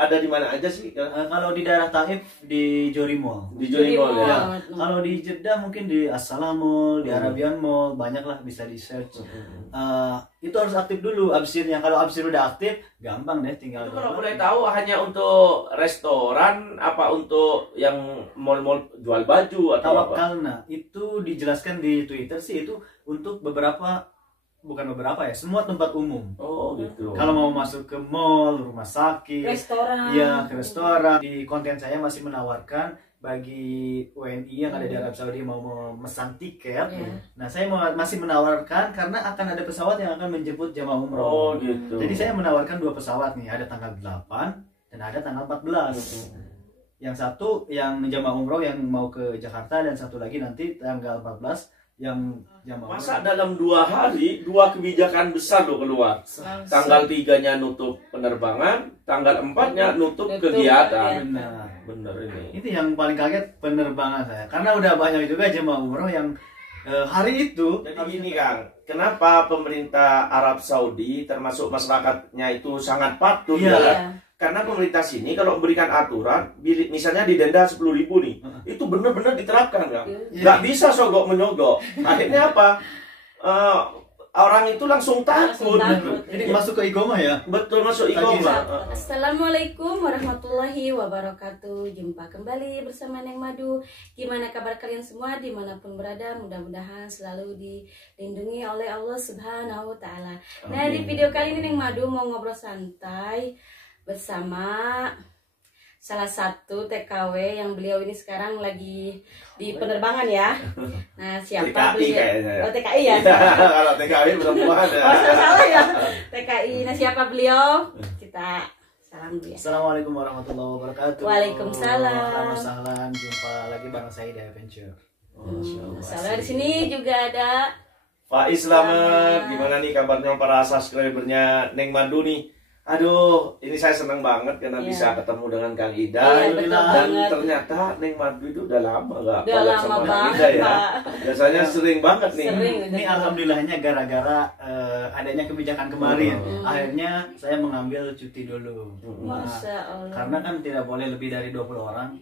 ada di mana aja sih? Kalau di daerah Taif di Jori Mall. Di Jori Mall ya. Ya. Kalau di Jeddah mungkin di As-Salam Mall, di Arabian Mall, banyak lah bisa di search. Itu harus aktif dulu absirnya. Kalau absir udah aktif, gampang deh tinggal. Itu kalau boleh tahu hanya untuk restoran apa untuk yang mall-mall jual baju atau apa? Tawakalna itu dijelaskan di Twitter sih, itu untuk bukan beberapa ya, semua tempat umum. Oh gitu. Kalau mau masuk ke mall, rumah sakit, restoran, ya ke restoran. Di konten saya masih menawarkan bagi WNI yang ada di Arab Saudi mau memesan tiket. Nah, saya masih menawarkan karena akan ada pesawat yang akan menjemput jamaah umroh. Oh gitu. Jadi saya menawarkan 2 pesawat nih, ada tanggal 8 dan ada tanggal 14. Yang satu yang jamaah umroh yang mau ke Jakarta, dan satu lagi nanti tanggal 14 yang jamaah. Masa dalam 2 hari 2 kebijakan besar loh keluar. Tanggal 3-nya nutup penerbangan, tanggal 4-nya nutup kegiatan. Bener ini. Itu yang paling kaget penerbangan saya, karena udah banyak juga jemaah umroh yang hari itu. Jadi gini Kang, kenapa pemerintah Arab Saudi termasuk masyarakatnya itu sangat patuh ya? Karena pemerintah sini kalau memberikan aturan, misalnya didenda 10.000 nih, itu benar-benar diterapkan kan? Nggak bisa sogok menyogok. Akhirnya apa? Orang itu langsung takut. Jadi masuk ke igoma ya? Betul, masuk igoma. Assalamualaikum warahmatullahi wabarakatuh. Jumpa kembali bersama Neng Madu. Gimana kabar kalian semua dimanapun berada? Mudah-mudahan selalu dilindungi oleh Allah Subhanahu wa Ta'ala. Nah, di video kali ini Neng Madu mau ngobrol santai bersama salah satu TKW yang beliau ini sekarang lagi di penerbangan ya. Nah, siapa TKI beliau? Kayaknya. Oh, TKI ya. Kalau TKI perempuan ya. Oh, salah ya. TKI. Nah, siapa beliau? Kita salam dulu ya. Assalamualaikum warahmatullahi wabarakatuh. Waalaikumsalam. Selamat lagi bareng saya di Adventure. Masalah di sini juga ada Faiz. Selamat. Gimana nih kabarnya para subscribernya Neng Madu nih? Aduh, ini saya senang banget karena bisa ketemu dengan Kang Ida. Dan ternyata Neng Madu itu udah lama gak collab sama Kang Ida ya. Biasanya sering banget nih. Ini alhamdulillahnya gara-gara adanya kebijakan kemarin. Akhirnya saya mengambil cuti dulu. Masya Allah. Karena kan tidak boleh lebih dari 20 orang.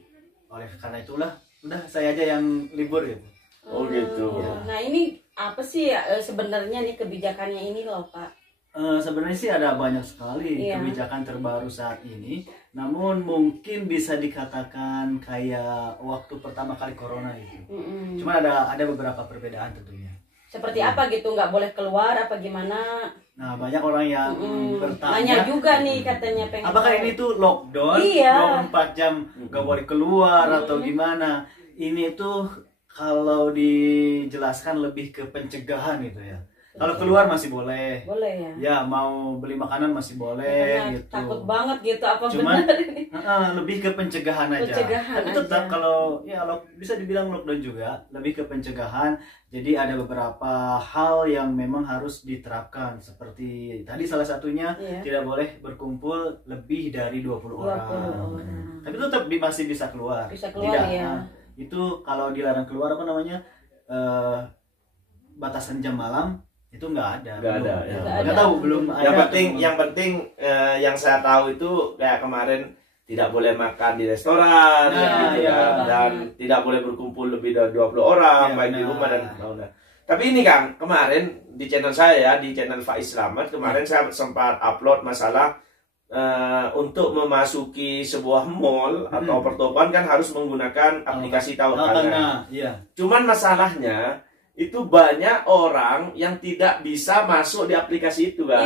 Oleh karena itulah, udah saya aja yang libur gitu. Oh gitu. Nah, ini apa sih sebenarnya nih kebijakannya ini loh Pak? Sebenarnya sih ada banyak sekali kebijakan terbaru saat ini. Namun mungkin bisa dikatakan kayak waktu pertama kali corona itu. Cuma ada beberapa perbedaan tentunya. Seperti apa gitu? Nggak boleh keluar apa gimana? Nah, banyak orang yang bertanya. Nanya juga nih katanya pengen. Apakah ini tuh lockdown? 24 jam nggak boleh keluar atau gimana? Ini tuh kalau dijelaskan lebih ke pencegahan gitu ya. Kalau keluar masih boleh. Boleh ya. Ya, mau beli makanan masih boleh gitu. Takut banget gitu apa Cuman, benar ini? lebih ke pencegahan aja. Pencegahan Tapi tetap kalau bisa dibilang lockdown juga, lebih ke pencegahan. Jadi ada beberapa hal yang memang harus diterapkan, seperti tadi salah satunya tidak boleh berkumpul lebih dari 20 orang. Tapi tetap masih bisa keluar. Bisa keluar ya. Itu kalau dilarang keluar batasan jam malam itu nggak ada. Nggak tahu, belum ada. Yang penting yang saya tahu itu kayak kemarin tidak boleh makan di restoran dan tidak boleh berkumpul lebih dari 20 orang baik di rumah dan Tapi ini Kang, kemarin di channel saya di channel Faiz Slamet kemarin saya sempat upload masalah untuk memasuki sebuah mall atau pertokoan kan harus menggunakan aplikasi Tawakalna. Cuman masalahnya itu banyak orang yang tidak bisa masuk di aplikasi itu kan.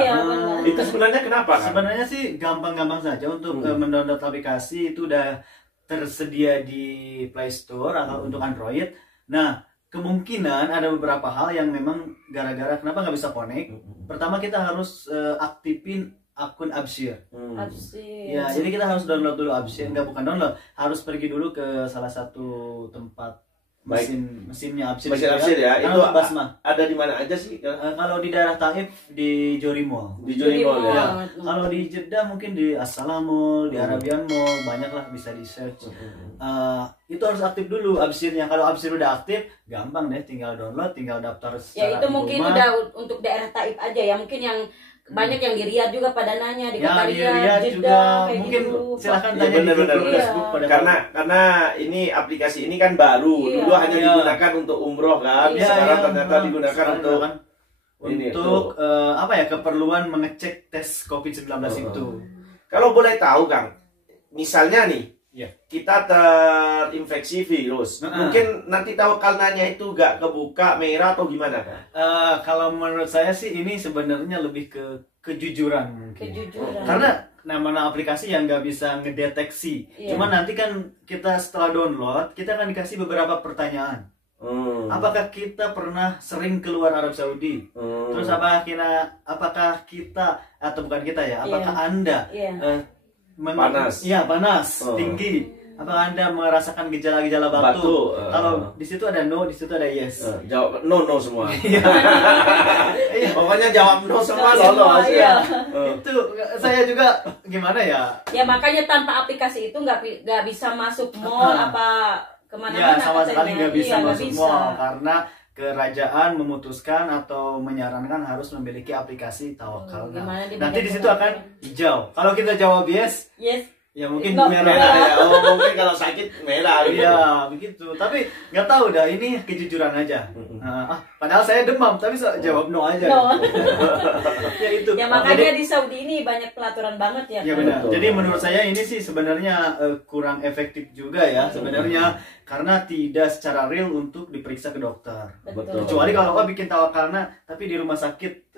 Itu sebenarnya kenapa kan? Sebenarnya sih gampang-gampang saja untuk mendownload aplikasi, itu udah tersedia di Play Store atau untuk Android. Nah, kemungkinan ada beberapa hal yang memang gara-gara kenapa nggak bisa connect. Pertama kita harus aktifin akun Absir. Ya, jadi kita harus download dulu Absir. Bukan download, harus pergi dulu ke salah satu tempat mesinnya Absir ya. Itu Basma. Ada di mana aja sih? Kalau di daerah Taif di Jori Mall. Di Jori Mall ya. Kalau di Jeddah mungkin di As-Salam Mall, di Arabian Mall, banyak lah bisa di search. Itu harus aktif dulu Absirnya. Kalau Absir udah aktif, gampang deh, tinggal download, tinggal daftar secara itu mungkin udah untuk daerah Taif aja ya. Mungkin yang banyak yang di Riyadh juga pada nanya di kota di Riyadh, Riyadh Jeddah, juga kayak mungkin gitu. silahkan Iya, tanya benar, di benar, grup benar. Facebook pada Karena ini aplikasi ini kan baru. Iya. Dulu hanya Iya. digunakan untuk umroh kan. Iya, Sekarang iya. ternyata digunakan Sekarang untuk kan ini, untuk tuh. apa ya, keperluan mengecek tes COVID-19 itu. Kalau boleh tahu Kang, misalnya nih Iya. kita terinfeksi virus, mungkin nanti tawakalnanya itu gak kebuka merah atau gimana Kang? Kalau menurut saya sih ini sebenarnya lebih ke kejujuran mungkin. Kejujuran. Karena nama aplikasi yang nggak bisa ngedeteksi. Iya. Cuman nanti kan kita setelah download, kita akan dikasih beberapa pertanyaan. Apakah kita pernah sering keluar Arab Saudi? Terus apakah kita atau bukan kita ya? Apakah Anda Iya. Panas. Iya, panas, tinggi. Apakah Anda merasakan gejala-gejala batu? Kalau di situ ada no, di situ ada yes. Jawab no semua. Iya. Pokoknya jawab no semua Semua, lolos iya. ya. Itu saya juga gimana ya? Ya makanya tanpa aplikasi itu nggak bisa masuk mall apa kemana-mana. Ya, sama katanya. sekali nggak bisa Iya, nggak masuk bisa. mall karena kerajaan memutuskan atau menyarankan harus memiliki aplikasi Tawakalna. Gimana di Nanti banyak di situ tempat akan kan? hijau. Kalau kita jawab yes, Yes. ya mungkin No. merah. Merah ya. Oh, mungkin kalau sakit merah gitu. Iya, begitu. Tapi nggak tahu dah, ini kejujuran aja. Padahal saya demam, tapi jawab no aja. No. Ya itu. Ya makanya di Saudi ini banyak pelaturan banget ya. Ya kan? benar. Betul. Jadi menurut saya ini sih sebenarnya kurang efektif juga ya sebenarnya karena tidak secara real untuk diperiksa ke dokter. Betul. Kecuali kalau bikin Tawakalna tapi di rumah sakit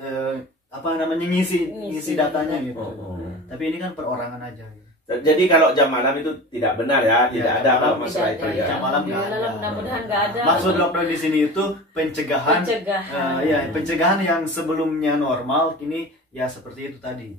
apa namanya ngisi datanya gitu. Tapi ini kan perorangan aja. Jadi kalau jam malam itu tidak benar ya, tidak ada kalau masalah Tidak itu ada, ya. Jam malam nggak ada. Mudah-mudahan nggak ada. Maksud lockdown di sini itu pencegahan. Pencegahan yang sebelumnya normal kini ya seperti itu tadi.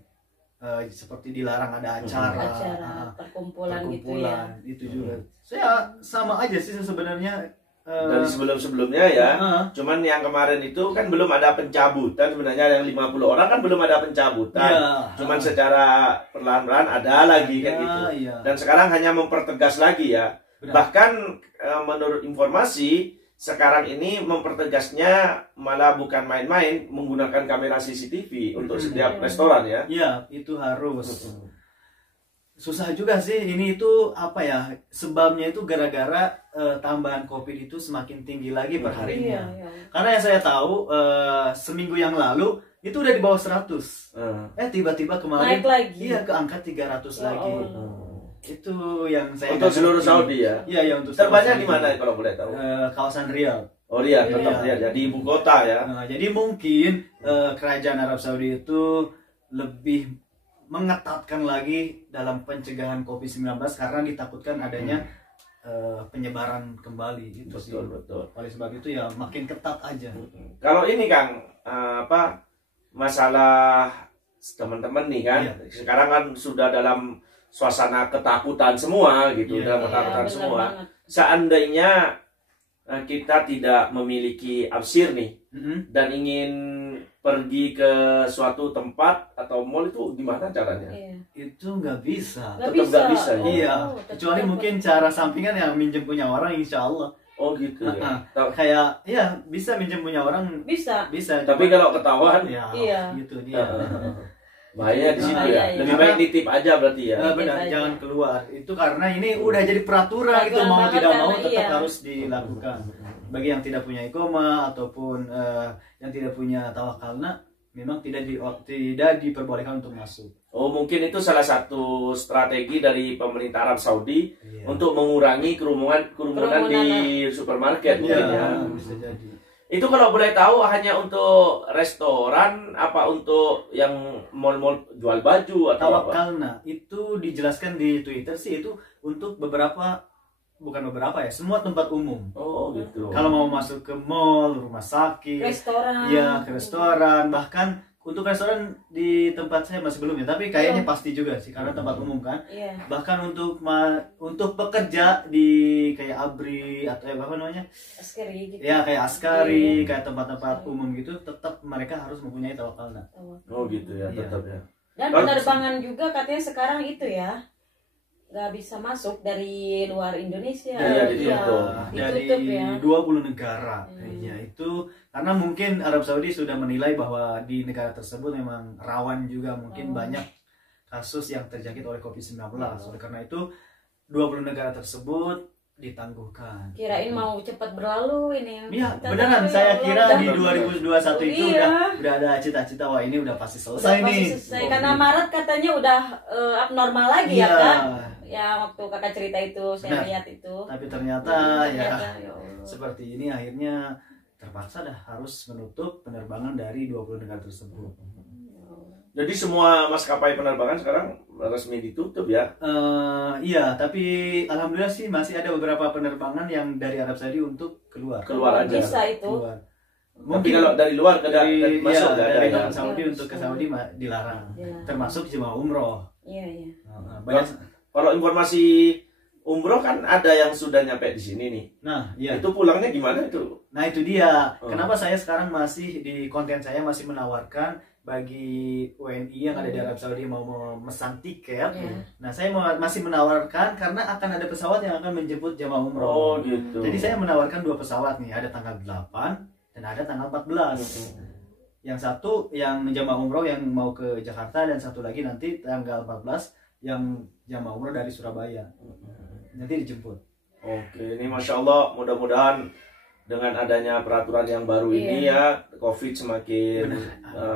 Seperti dilarang ada acara, perkumpulan gitu ya. itu juga. Saya sama aja sih sebenarnya. Dari sebelum-sebelumnya ya. Cuman yang kemarin itu kan belum ada pencabutan, sebenarnya yang 50 orang kan belum ada pencabutan. Cuman secara perlahan-lahan ada lagi kan gitu. Dan sekarang hanya mempertegas lagi ya. Bahkan menurut informasi sekarang ini mempertegasnya malah bukan main-main, menggunakan kamera CCTV untuk setiap restoran ya. Iya, itu harus. Susah juga sih ini itu apa ya, sebabnya itu gara-gara tambahan COVID itu semakin tinggi lagi per harinya. Karena yang saya tahu seminggu yang lalu itu udah di bawah 100. Tiba-tiba kemarin naik lagi. Iya, keangkat 300 lagi. Itu yang saya untuk seluruh Saudi ya. Iya, ya untuk terbanyak di mana kalau boleh tahu? Kawasan Riyadh. Oh Riyadh, tetap Riyadh ya, di ibu kota ya. Jadi mungkin kerajaan Arab Saudi itu lebih mengetatkan lagi dalam pencegahan COVID-19 karena ditakutkan adanya penyebaran kembali itu. Betul. Oleh sebab itu ya makin ketat aja. Kalau ini Kang, masalah teman-teman nih kan, sekarang kan sudah dalam suasana ketakutan semua gitu, dalam ketakutan semua. Banget. Seandainya kita tidak memiliki absir nih dan ingin pergi ke suatu tempat atau mall, itu gimana caranya? Itu nggak bisa. Tetap nggak bisa. Iya. Kecuali mungkin cara sampingan yang minjem punya orang, insya Allah. Oh gitu ya. Kayak bisa minjem punya orang. Bisa. Tapi kalau ketahuan, gitu dia. bahaya di situ ya. Lebih baik nitip aja berarti ya. Benar, jangan keluar. Itu karena ini udah jadi peraturan gitu, mau tidak mau tetap harus dilakukan. Bagi yang tidak punya iqomah ataupun yang tidak punya Tawakalna, memang tidak diperbolehkan untuk masuk. Oh, mungkin itu salah satu strategi dari pemerintah Arab Saudi untuk mengurangi kerumunan di supermarket mungkin ya. Bisa jadi. Itu kalau boleh tahu hanya untuk restoran apa untuk yang mall-mall jual baju atau Tawakalna itu dijelaskan di Twitter sih itu untuk bukan beberapa ya, semua tempat umum. Oh gitu. Kalau mau masuk ke mall, rumah sakit, restoran. Iya, ke restoran, bahkan untuk restoran di tempat saya masih belum ya, tapi kayaknya pasti juga sih karena tempat umum kan. Bahkan untuk pekerja di kayak ABRI atau apa namanya? Askari gitu. Ya, kayak askari, kayak tempat-tempat umum gitu, tetap mereka harus mempunyai Tawakalna. Oh gitu ya, tetap ya. Dan penerbangan juga katanya sekarang itu ya nggak bisa masuk dari luar Indonesia. Ditutup. Dari 20 negara. Ya, itu Karena mungkin Arab Saudi sudah menilai bahwa di negara tersebut memang rawan juga, mungkin banyak kasus yang terjangkit oleh COVID-19. Oleh karena itu 20 negara tersebut ditangguhkan. Kirain mau cepat berlalu ini. Iya, Kita beneran tahu saya ya kira Allah, di 2021 itu Iya. udah ada cita-cita wah ini udah pasti udah selesai pasti nih. selesai. Karena Maret katanya udah abnormal lagi ya Iya. Kak. Ya waktu Kakak cerita itu saya Benar. lihat itu. Tapi ternyata ya Ternyata, ya Allah. seperti ini akhirnya terpaksa dah harus menutup penerbangan dari 20 negara tersebut. Jadi semua maskapai penerbangan sekarang resmi ditutup ya. Iya, tapi alhamdulillah sih masih ada beberapa penerbangan yang dari Arab Saudi untuk keluar. Keluar aja. Bisa itu. Keluar. Tapi kalau dari luar ke dari masuk nggak ada dari ya. Saudi untuk ke Saudi dilarang. Dilarang. Termasuk jemaah umroh. Iya, iya. Banyak. Kalau informasi umroh kan ada yang sudah nyampe di sini nih. Nah, iya. Itu pulangnya gimana itu? Nah, itu dia. Oh. Kenapa saya sekarang masih di konten saya masih menawarkan bagi WNI yang ada di Arab Saudi mau memesan tiket. Iya. Nah, saya masih menawarkan karena akan ada pesawat yang akan menjemput jemaah umroh. Oh gitu. Jadi saya menawarkan 2 pesawat nih, ada tanggal 8 dan ada tanggal 14. Yang satu yang jemaah umroh yang mau ke Jakarta dan satu lagi nanti tanggal 14 yang jemaah umroh dari Surabaya. Nanti dijemput. Oke, ini Masya Allah, mudah-mudahan dengan adanya peraturan yang baru ini ya, COVID semakin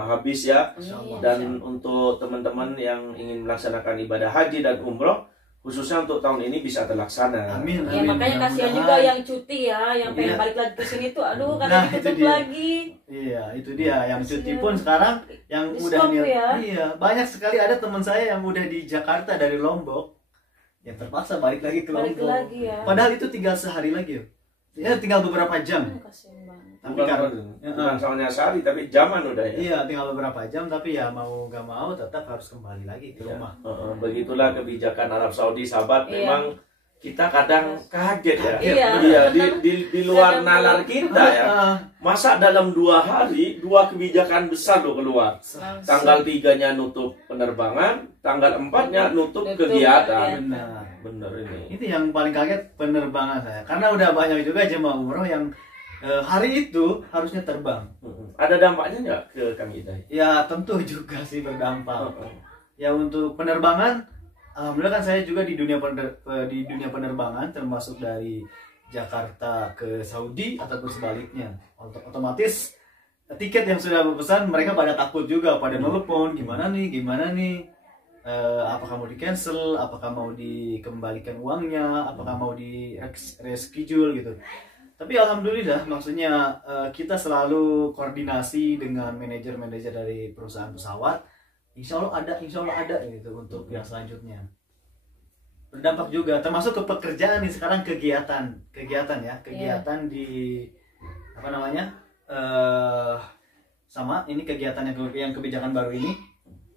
habis ya. Iya. Dan untuk teman-teman yang ingin melaksanakan ibadah haji dan umroh, khususnya untuk tahun ini bisa terlaksana. Amin. Ya amin. makanya kasihan juga Mudah-mudahan. yang cuti ya, yang pengen Iya. balik lagi ke sini tuh, aduh Nah, katanya itu ditutup dia. lagi. Iya, itu dia. Yang cuti Kasihan. pun sekarang yang Di udah stop ya. Iya, banyak sekali ada teman saya yang udah di Jakarta dari Lombok yang terpaksa balik lagi ke Balik Lombok. lagi ya. Padahal itu tinggal sehari lagi, yo. Ya, tinggal beberapa jam. Kasihan banget. Tapi Bukan soalnya sehari, tapi zaman udah ya. Iya, tinggal beberapa jam, tapi ya mau gak mau tetap harus kembali lagi ke Iya. rumah. Begitulah kebijakan Arab Saudi, sahabat. Iya. Memang kita kadang kaget ya. Iya. Di luar Kadang nalar kita ya. Ah, Masa dalam 2 hari 2 kebijakan besar loh keluar. Langsung. Tanggal 3-nya nutup penerbangan, tanggal 4-nya nutup Nutup kegiatan. benar. Bener ini. Itu yang paling kaget penerbangan saya. Karena udah banyak juga jemaah umroh yang hari itu harusnya terbang. Ada dampaknya nggak ke Kang Idai? Ya tentu juga sih berdampak. Ya untuk penerbangan, alhamdulillah kan saya juga di dunia penerbangan, termasuk dari Jakarta ke Saudi ataupun sebaliknya. Otomatis tiket yang sudah berpesan mereka pada takut juga, pada telepon gimana nih, apakah mau di cancel, apakah mau dikembalikan uangnya, apakah mau di reschedule gitu. Tapi alhamdulillah, maksudnya kita selalu koordinasi dengan manajer-manajer dari perusahaan pesawat. Insya Allah ada gitu untuk yang selanjutnya. Berdampak juga, termasuk ke pekerjaan nih sekarang kegiatan di apa namanya sama ini kegiatan yang kebijakan baru ini.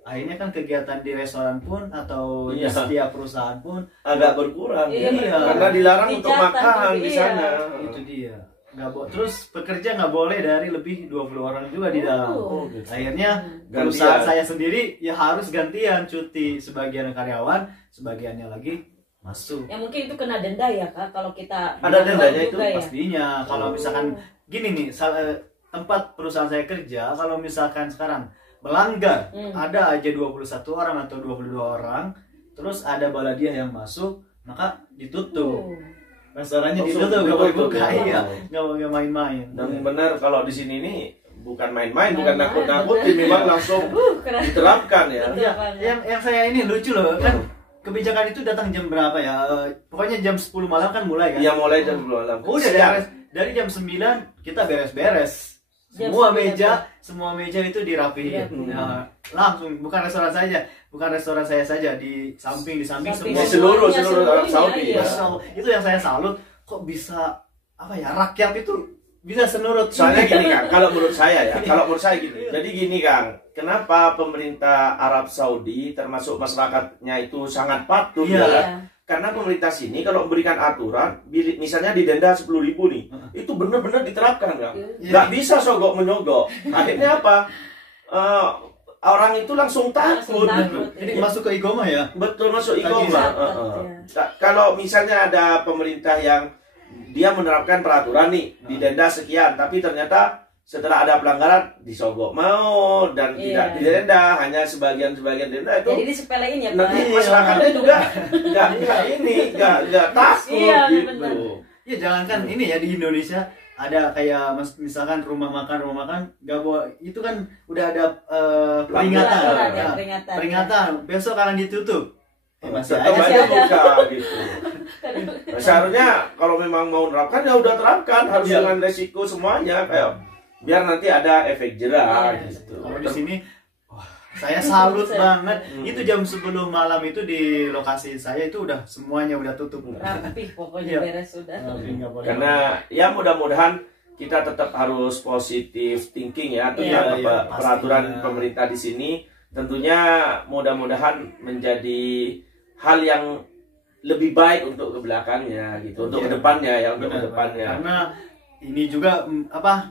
Akhirnya kan kegiatan di restoran pun atau di setiap perusahaan pun agak berkurang. Iya, karena dilarang untuk Dicatat, makan di iya. sana. itu dia. Terus pekerja nggak boleh dari lebih 20 orang juga di dalam. Oh, gitu. Akhirnya Gantian. perusahaan saya sendiri ya harus gantian cuti, sebagian karyawan, sebagiannya lagi masuk. Ya mungkin itu kena denda ya Kak kalau kita Ada dendanya itu juga ya. Pastinya kalau misalkan gini nih, tempat perusahaan saya kerja, kalau misalkan sekarang melanggar, ada aja 21 orang atau 22 orang, terus ada baladiah yang masuk, maka ditutup. Restorannya Langsung ditutup, nggak boleh buka, ditutup, iya, ya. nggak main-main. Dan benar kalau di sini nih bukan main-main, bukan Main-main, nakut-nakutin, benar. memang langsung Keren. diterapkan ya. Betul. Ya, yang saya ini lucu loh, kan kebijakan itu datang jam berapa ya? Pokoknya jam 10 malam kan mulai kan? Yang mulai jam 10 malam. Udah dari jam 9 kita beres-beres. Jam 9. Semua meja itu dirapihin. Nah, langsung bukan restoran saya saja di samping Samping semua. seluruh Arab seluruhnya, Saudi iya. ya. Itu yang saya salut, kok bisa apa ya, rakyat itu bisa senurut Soalnya ini. gini Kang, kalau menurut saya gini. Jadi gini Kang, kenapa pemerintah Arab Saudi termasuk masyarakatnya itu sangat patuh Iya. ya? Karena pemerintah sini kalau memberikan aturan, misalnya didenda 10.000 nih, itu benar-benar diterapkan Kang. Nggak bisa sogok menyogok. Akhirnya apa? Orang itu langsung takut. Jadi masuk ke igoma ya. Betul, masuk Lagi igoma. zakat, Kalau misalnya ada pemerintah yang dia menerapkan peraturan nih, didenda sekian, tapi ternyata setelah ada pelanggaran disogok mau dan tidak didenda, hanya sebagian-sebagian denda itu. Jadi disepelein ya Pak. Nanti masyarakatnya juga nggak takut gitu. Ya jangankan ini ya, di Indonesia ada kayak misalkan rumah makan nggak boleh, itu kan udah ada peringatan. Peringatan besok akan ditutup. Masih aja buka gitu. Nah, seharusnya kalau memang mau menerapkan ya udah terapkan, harus dengan resiko semuanya, kayak biar nanti ada efek jerah gitu. Kalau di sini saya salut banget. Itu jam 10 malam itu di lokasi saya itu udah semuanya udah tutup. Rapih pokoknya beres sudah. Karena ya mudah-mudahan kita tetap harus positif thinking ya tentang peraturan pemerintah di sini. Tentunya mudah-mudahan menjadi hal yang lebih baik untuk ke belakangnya gitu, untuk kedepannya ya, untuk kedepannya. Karena ini juga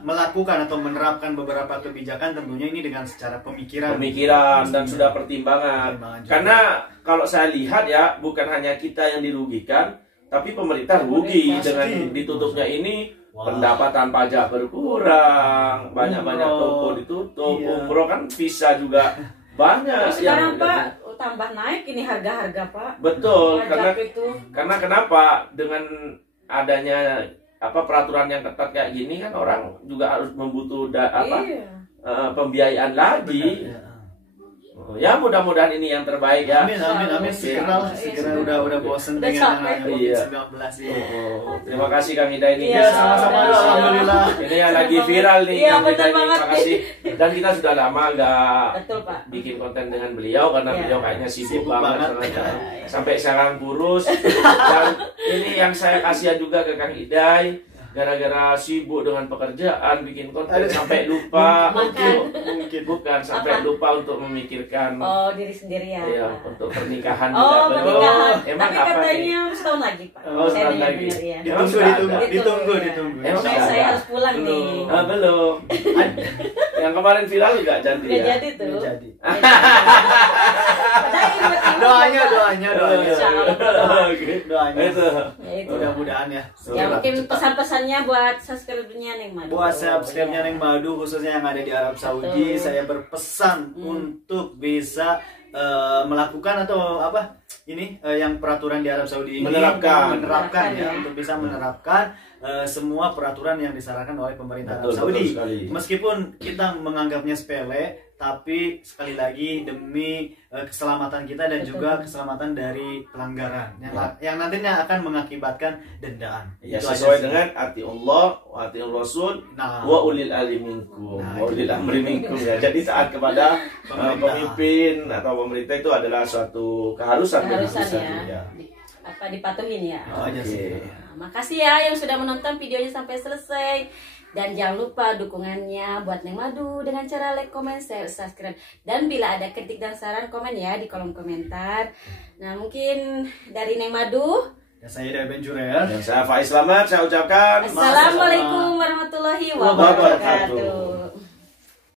melakukan atau menerapkan beberapa kebijakan tentunya ini dengan secara pemikiran dan sudah pertimbangan. Karena kalau saya lihat ya, bukan hanya kita yang dirugikan, tapi pemerintah rugi dengan ditutupnya ini. Pendapatan pajak berkurang, banyak-banyak toko ditutup, umroh kan visa juga banyak. Sekarang Pak tambah naik ini harga-harga Pak. Betul, karena kenapa dengan adanya peraturan yang ketat kayak gini kan orang juga harus membutuhkan pembiayaan lagi. Ya mudah-mudahan ini yang terbaik ya. Amin. Segera udah bosen dengan COVID-19 ini. Terima kasih Kang Ida ini. Sama-sama, alhamdulillah. Ini yang lagi viral nih. Iya, betul banget. Terima kasih. Dan kita sudah lama nggak bikin konten dengan beliau karena beliau kayaknya sibuk banget. Sampai sekarang kurus. Dan ini yang saya kasihan juga ke Kang Idai. Gara-gara sibuk dengan pekerjaan bikin konten sampai lupa sampai lupa untuk memikirkan diri sendiri ya. Iya, untuk pernikahan juga. Pernikahan. Tapi katanya setahun lagi Pak. Setahun lagi. Ya. Ditunggu. Emang saya harus pulang nih. Belum. Yang kemarin viral nggak jadi ya? Nggak jadi tuh. Jadi. Doanya. Itu. Mudah-mudahan ya. Ya mungkin pesan-pesannya buat subscribernya Neng Madu. Buat subscribernya Neng Madu khususnya yang ada di Arab Saudi, saya berpesan untuk bisa melakukan atau yang peraturan di Arab Saudi ini menerapkan ya, untuk bisa menerapkan semua peraturan yang disarankan oleh pemerintah Arab Saudi. Meskipun kita menganggapnya sepele, tapi sekali lagi demi keselamatan kita dan juga keselamatan dari pelanggaran yang nantinya akan mengakibatkan dendaan. Ya, sesuai dengan ati Allah, wa ati Rasul, wa ulil amri minkum. Ulil amri minkum ya. Jadi taat kepada pemimpin atau pemerintah itu adalah suatu keharusan ya. Dipatuhin ya. Makasih ya yang sudah menonton videonya sampai selesai. Dan jangan lupa dukungannya buat Neng Madu dengan cara like, comment, share, subscribe. Dan bila ada kritik dan saran, komen ya di kolom komentar. Nah mungkin dari Neng Madu, ya saya Ida Benjurel, dan saya Faiz Slamet, saya ucapkan Assalamualaikum warahmatullahi wabarakatuh.